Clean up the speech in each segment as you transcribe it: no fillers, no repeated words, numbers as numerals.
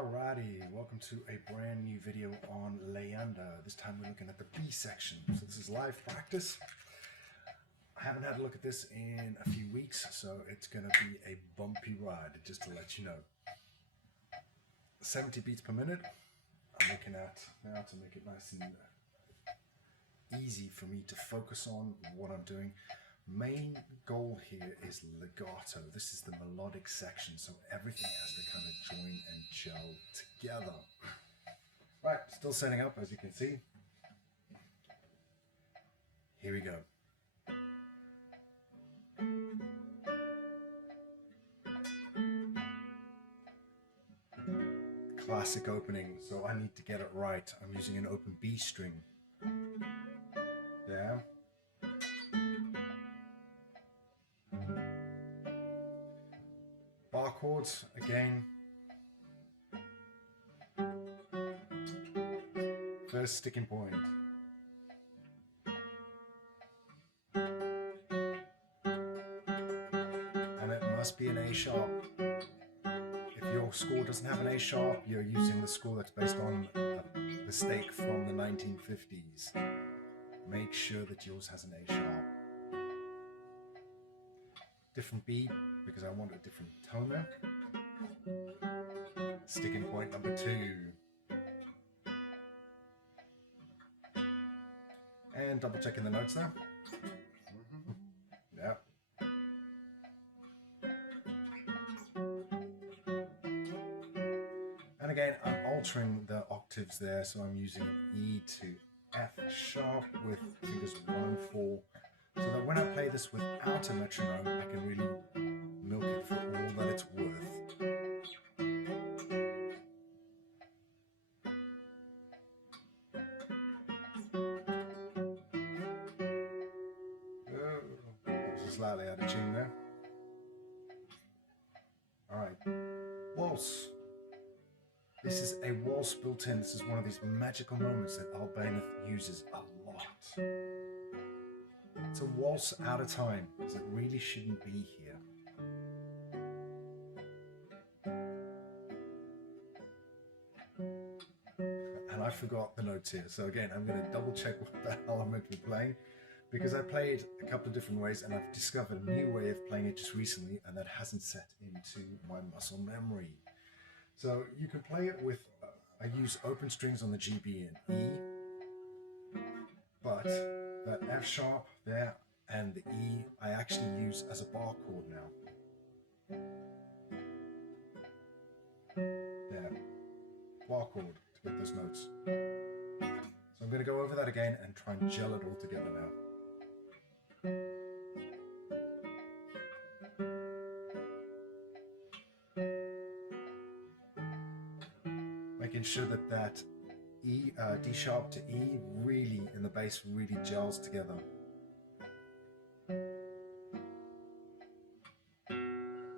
Alrighty, welcome to a brand new video on Leyenda. This time we're looking at the B section. So this is live practice. I haven't had a look at this in a few weeks, so it's going to be a bumpy ride, just to let you know. 70 beats per minute. I'm looking at now to make it nice and easy for me to focus on what I'm doing. Main goal here is legato. This is the melodic section, so everything has to kind of join and gel together. Right, still setting up, as you can see. Here we go. Classic opening, so I need to get it right. I'm using an open B string. There. Bar chords, again. First sticking point. And it must be an A sharp. If your score doesn't have an A sharp, you're using the score that's based on a mistake from the 1950s. Make sure that yours has an A sharp. Different beat, because I want a different tone there. Sticking point number 2. And double checking the notes now. Yep. And again, I'm altering the octaves there, so I'm using E to F sharp with fingers 1 and 4. So that when I play this without a metronome, I can really milk it for all that it's worth. Oh, just slightly out of tune there. Alright, waltz. This is a waltz built in. This is one of these magical moments that Albeniz uses a lot. It's a waltz out of time, because it really shouldn't be here. And I forgot the notes here, so again, I'm going to double check what the hell I'm meant to be playing, because I played a couple of different ways, and I've discovered a new way of playing it just recently, and that hasn't set into my muscle memory. So you can play it with, I use open strings on the G, B, and E, but that F sharp there and the E I actually use as a bar chord now. There, bar chord to get those notes. So I'm going to go over that again and try and gel it all together now. Making sure that that E, D sharp to E really in the bass really gels together.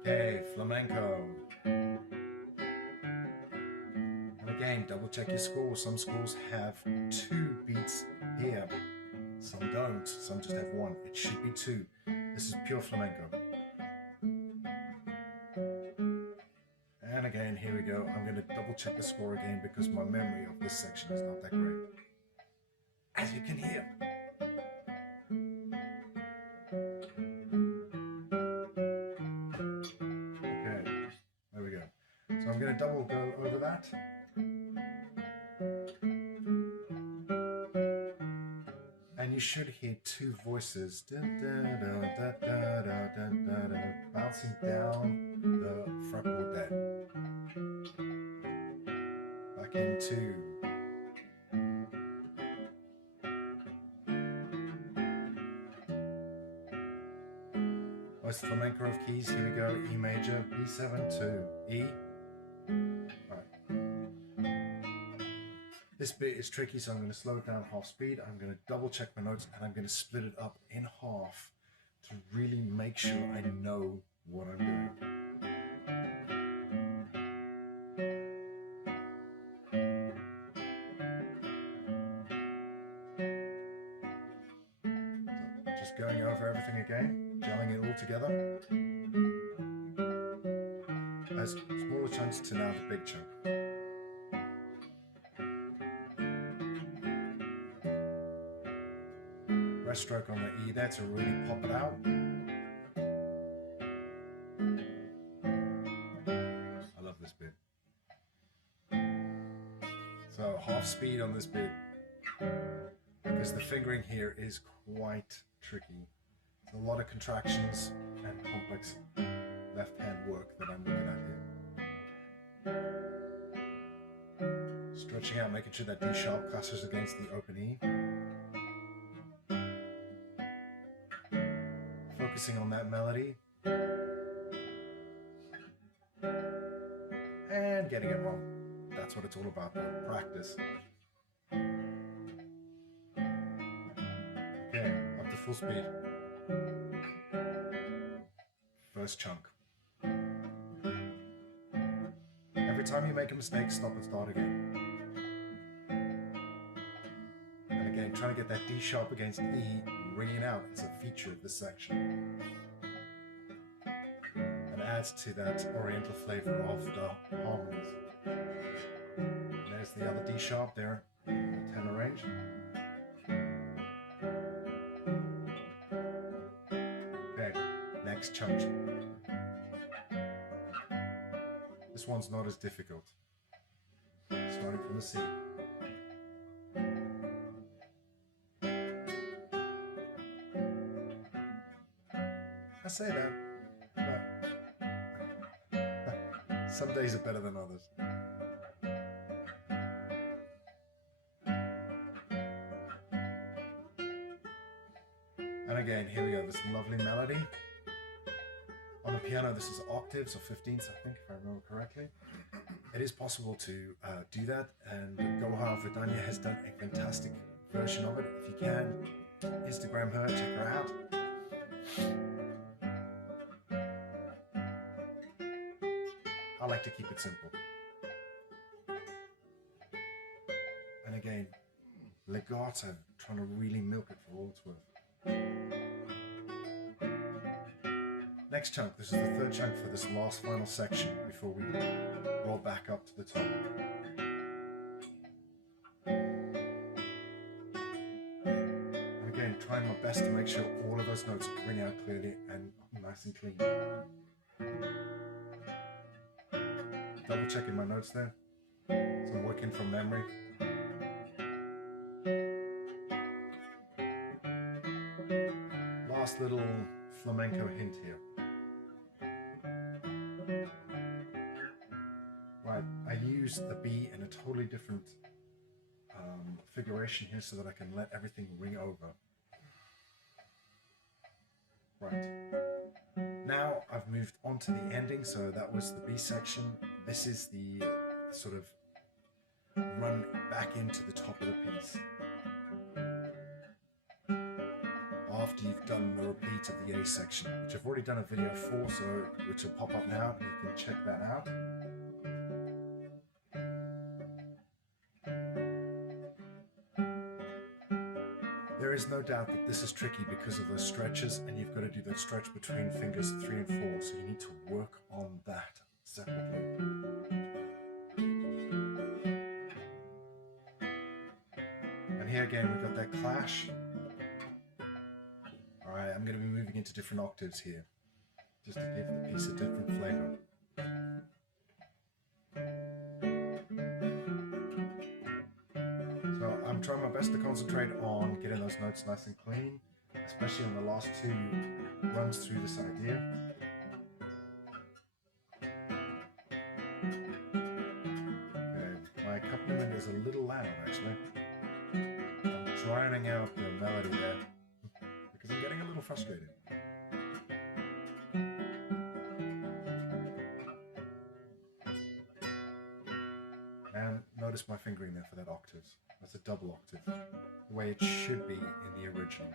Okay, flamenco. And again, double check your score. Some scores have 2 beats here. Some don't. Some just have 1. It should be 2. This is pure flamenco. And again, here we go. I'm going to double check the score again because my memory of this section is not that great, as you can hear. Okay, there we go. So I'm going to double go over that. And you should hear 2 voices bouncing down the fretboard there. Back into. Most flamenco of keys, here we go, E major, B7 to E. Alright. This bit is tricky, so I'm going to slow it down half speed. I'm going to double check my notes and I'm going to split it up in half to really make sure I know what I'm doing. So just going over everything again, gelling it all together. As smaller chunks to now the big chunk. stroke on the E there to really pop it out. I love this bit. So half speed on this bit, because the fingering here is quite tricky. There's a lot of contractions and complex left hand work that I'm looking at here. Stretching out, making sure that D sharp clashes against the open E. Focusing on that melody. And getting it wrong. That's what it's all about, practice. Okay, up to full speed. First chunk. Every time you make a mistake, stop and start again. And again, trying to get that D sharp against E, ringing out. It's a feature of this section. And adds to that oriental flavor of the harmonies. There's the other D sharp there, in the tenor range. Okay, next chunk. This one's not as difficult. Starting from the C. I say that, but some days are better than others. And again, here we go, this lovely melody. On the piano, this is octaves or 15ths, I think, if I remember correctly. It is possible to do that, and Goha Verdania has done a fantastic version of it. If you can, Instagram her, check her out. I like to keep it simple. And again, legato, trying to really milk it for all it's worth. Next chunk, this is the third chunk for this last final section before we roll back up to the top. And again, trying my best to make sure all of those notes ring out clearly and nice and clean. Double checking my notes there, so I'm working from memory. Last little flamenco hint here. Right, I use the B in a totally different configuration here so that I can let everything ring over. Right. Now I've moved on to the ending, so that was the B section. This is the sort of run back into the top of the piece. After you've done the repeat of the A section, which I've already done a video for, which will pop up now, and you can check that out. There is no doubt that this is tricky because of those stretches, and you've got to do that stretch between fingers 3 and 4, so you need to work on that separately. And here again, we've got that clash. Alright, I'm going to be moving into different octaves here, just to give the piece a different flavor. So I'm trying my best to concentrate on getting those notes nice and clean, especially on the last 2 runs through this idea. Okay, my accompaniment is a little loud actually. I'm drowning out the melody there because I'm getting a little frustrated. And notice my fingering there for that octaves. That's a double octave, the way it should be in the original.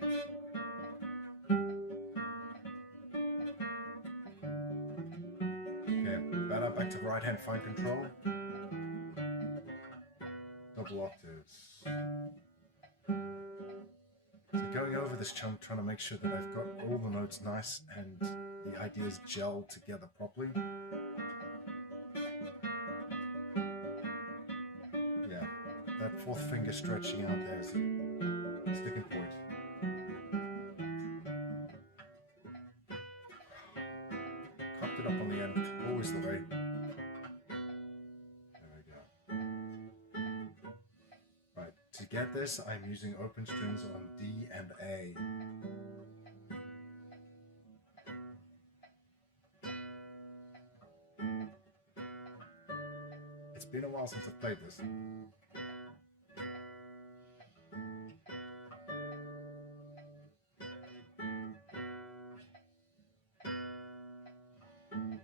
Okay, back to right hand fine control. Double octaves. So going over this chunk, trying to make sure that I've got all the notes nice and the ideas gel together properly. Yeah, that 4th finger stretching out there is a sticking point. To get this, I'm using open strings on D and A. It's been a while since I've played this.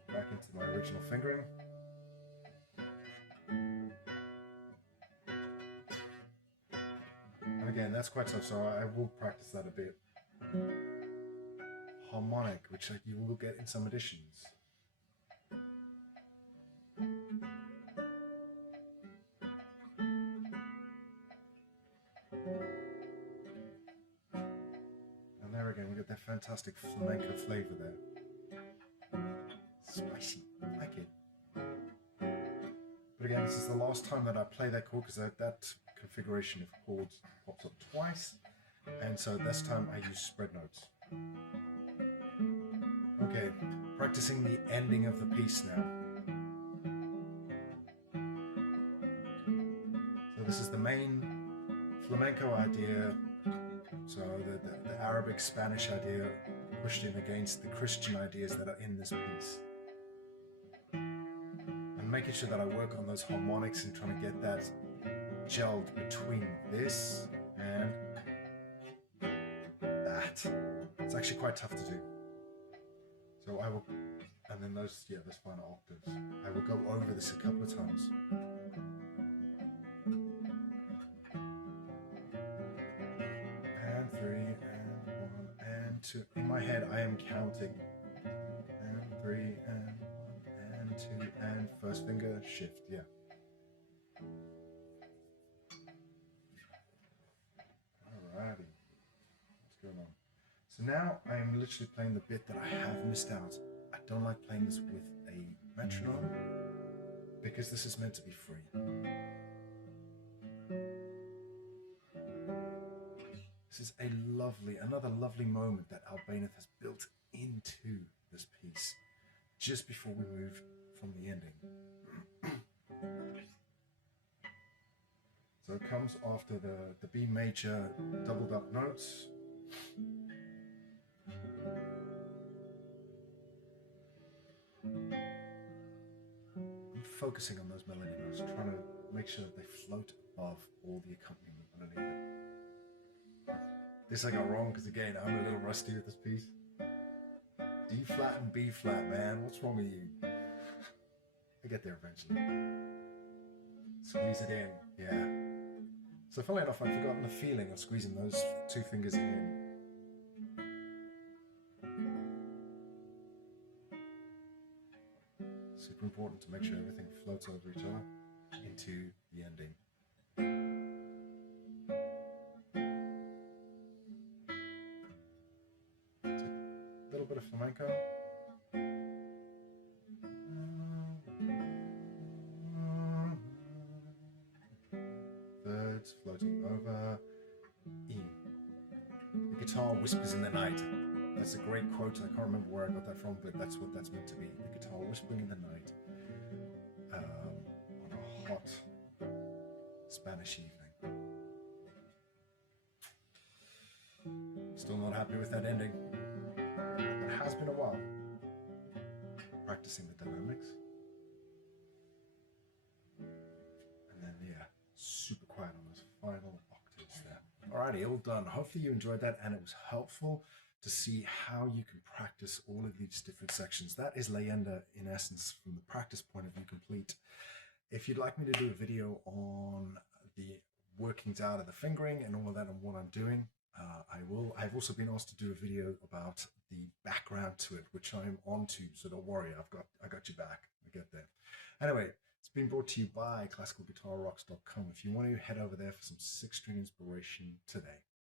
Back into my original fingering. And again, that's quite tough, so I will practice that a bit. Harmonic, which you will get in some editions. And there again, we get that fantastic flamenco flavor there. Spicy, I like it. But again, this is the last time that I play that chord, because that configuration of chords pops up twice, and so this time I use spread notes. Okay, practicing the ending of the piece now. So this is the main flamenco idea, so the Arabic Spanish idea pushed in against the Christian ideas that are in this piece. And making sure that I work on those harmonics and trying to get that gelled between this and that. It's actually quite tough to do. So I will, and then those final octaves. I will go over this a couple of times. And 3, and 1, and 2. In my head, I am counting. And 3, and 1, and 2, and first finger shift, yeah. Alrighty, what's going on? So now I am literally playing the bit that I have missed out. I don't like playing this with a metronome because this is meant to be free. This is another lovely moment that Albeniz has built into this piece just before we move from the ending. So it comes after the B major doubled up notes. I'm focusing on those melody notes, trying to make sure that they float above all the accompaniment underneath it. This I got wrong because again, I'm a little rusty with this piece. D flat and B flat, man. What's wrong with you? I get there eventually. Squeeze it in, yeah. So funnily enough, I've forgotten the feeling of squeezing those two fingers in. Super important to make sure everything floats over each other into the ending. A little bit of flamenco. Thirds floating over. E. The guitar whispers in the night. That's a great quote. I can't remember where I got that from, but that's what that's meant to be. The guitar whispering in the night on a hot Spanish evening. Still not happy with that ending. It has been a while. Practicing the dynamics. And then, yeah, super quiet on those final octaves there. Alrighty, all done. Hopefully you enjoyed that and it was helpful to see how you can practice all of these different sections. That is Leyenda in essence from the practice point of view complete. If you'd like me to do a video on the workings out of the fingering and all of that and what I'm doing, I will. I've also been asked to do a video about the background to it, which I'm on to, so don't worry, I got your back. I get there. Anyway, it's been brought to you by classicalguitarrocks.com. If you want to head over there for some 6-string inspiration today.